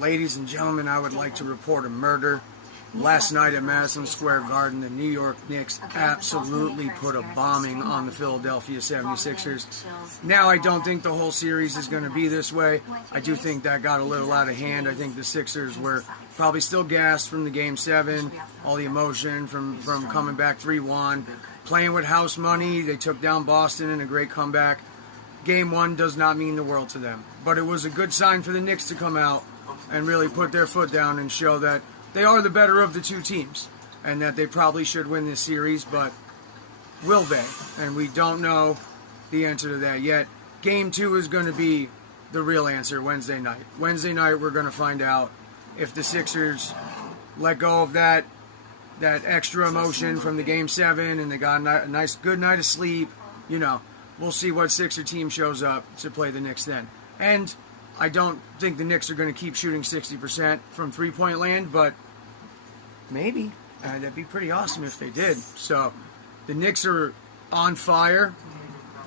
Ladies and gentlemen, I would like to report a murder. Last night at Madison Square Garden, the New York Knicks absolutely put a bombing on the Philadelphia 76ers. Now, I don't think the whole series is going to be this way. I do think that got a little out of hand. I think the Sixers were probably still gassed from the Game 7, all the emotion from coming back 3-1. Playing with house money, they took down Boston in a great comeback. Game 1 does not mean the world to them. But it was a good sign for the Knicks to come out and really put their foot down and show that they are the better of the two teams and that they probably should win this series, but will they? And we don't know the answer to that yet. Game 2 is going to be the real answer Wednesday night. Wednesday night, we're going to find out if the Sixers let go of that extra emotion from the Game 7 and they got a nice, good night of sleep. You know, we'll see what Sixer team shows up to play the Knicks then. And I don't think the Knicks are going to keep shooting 60% from three-point land, but maybe. That'd be pretty awesome if they did. So the Knicks are on fire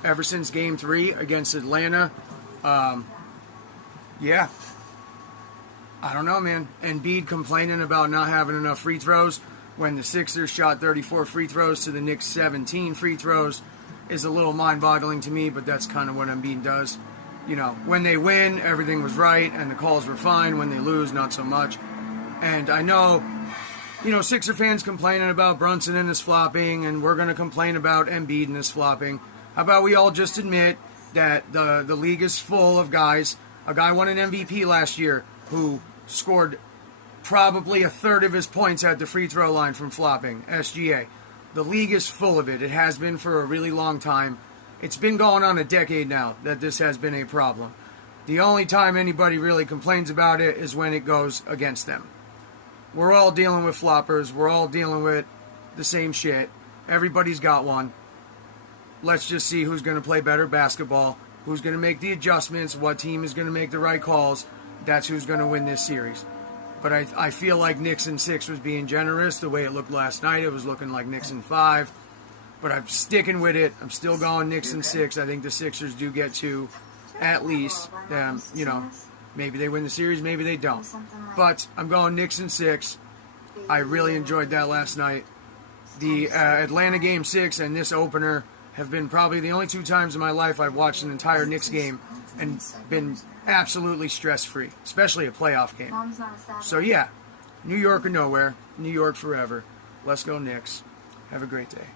ever since Game 3 against Atlanta. Yeah. I don't know, man. Embiid complaining about not having enough free throws when the Sixers shot 34 free throws to the Knicks 17 free throws is a little mind-boggling to me, but that's kind of what Embiid does. You know, when they win, everything was right, and the calls were fine. When they lose, not so much. And I know, you know, Sixer fans complaining about Brunson and his flopping, and we're going to complain about Embiid and his flopping. How about we all just admit that the league is full of guys. A guy won an MVP last year who scored probably a third of his points at the free throw line from flopping, SGA. The league is full of it. It has been for a really long time. It's been going on a decade now that this has been a problem. The only time anybody really complains about it is when it goes against them. We're all dealing with floppers. We're all dealing with the same shit. Everybody's got one. Let's just see who's going to play better basketball, who's going to make the adjustments, what team is going to make the right calls. That's who's going to win this series. But I feel like Knicks in 6 was being generous. The way it looked last night, it was looking like Knicks in 5. But I'm sticking with it. I'm still going Knicks in 6. I think the Sixers do get 2, at least. You know, maybe they win the series, maybe they don't. But I'm going Knicks in 6. I really enjoyed that last night. The Atlanta Game 6 and this opener have been probably the only 2 times in my life I've watched an entire Knicks game and been absolutely stress-free, especially a playoff game. So yeah, New York or nowhere, New York forever. Let's go Knicks. Have a great day.